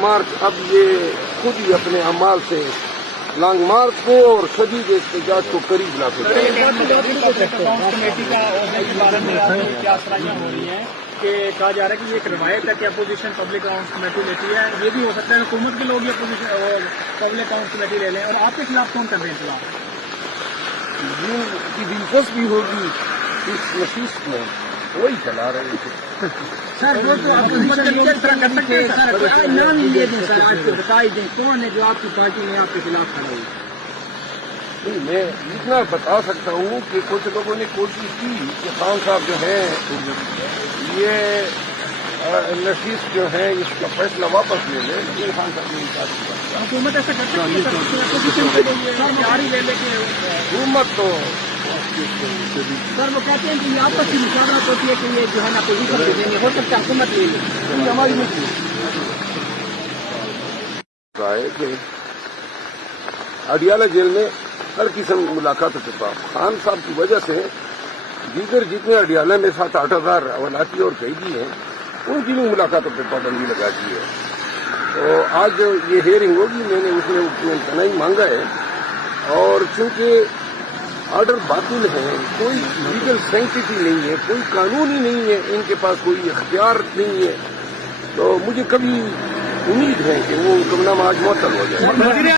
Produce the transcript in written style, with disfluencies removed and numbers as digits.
مارچ اب یہ خود ہی اپنے اعمال سے لانگ مارچ کو اور شدید احتجاج کو قریب لاتے ہیں. کمیٹی کا عہدے کے بارے میں کیا صلاحیاں ہو رہی ہیں کہ کہا جا رہا ہے کہ یہ ایک روایت ہے کہ اپوزیشن پبلک اکاؤنٹس کمیٹی لیتی ہے. یہ بھی ہو سکتا ہے حکومت کے لوگ یہ اپوزیشن اور پبلک اکاؤنٹس کمیٹی لے لیں. اور آپ کے خلاف کون کر رہے ہیں خلاف جن کی دلچسپی ہوگی اس نشست میں وہی چلا رہے تھے. سر وہ تو نام ہی لے دیں سر, آج تو بتا ہی دیں کون ہے جو آپ کی پارٹی میں آپ کے خلاف کھڑا ہوئی. نہیں, میں اتنا بتا سکتا ہوں کہ کچھ لوگوں نے کوشش کی کہ خان صاحب جو ہیں یہ نشست جو ہے اس کا فیصلہ واپس لے لیں, لیکن خان صاحب نے انکار کیا. حکومت ایسا کرتی ہے حکومت تو سر وہ کہتے ہیں کہ یہ آپس کی مشاورت ہوتی ہے کہ یہ جو ہے نا اپوزیشن دے دیں گے, ہو سکتا ہے حکومت لے لے. ہماری نہیں ہے کہ اڈیالہ جیل میں ہر قسم کی ملاقات ہو چکا. خان صاحب کی وجہ سے دیگر جتنے اڈیالہ میں 7-8 ہزار اولاتی اور قیدی ہیں ان کی بھی ملاقاتوں پہ پابندی لگا دی ہے. تو آج جو یہ ہیئرنگ ہوگی میں نے اس میں تنہائی مانگا ہے, اور چونکہ آرڈر باطل ہے, کوئی لیگل سینکٹی نہیں ہے, کوئی قانون ہی نہیں ہے, ان کے پاس کوئی اختیار نہیں ہے, تو مجھے کبھی امید ہے کہ وہ حکم نامہ آج معطل ہو جائے.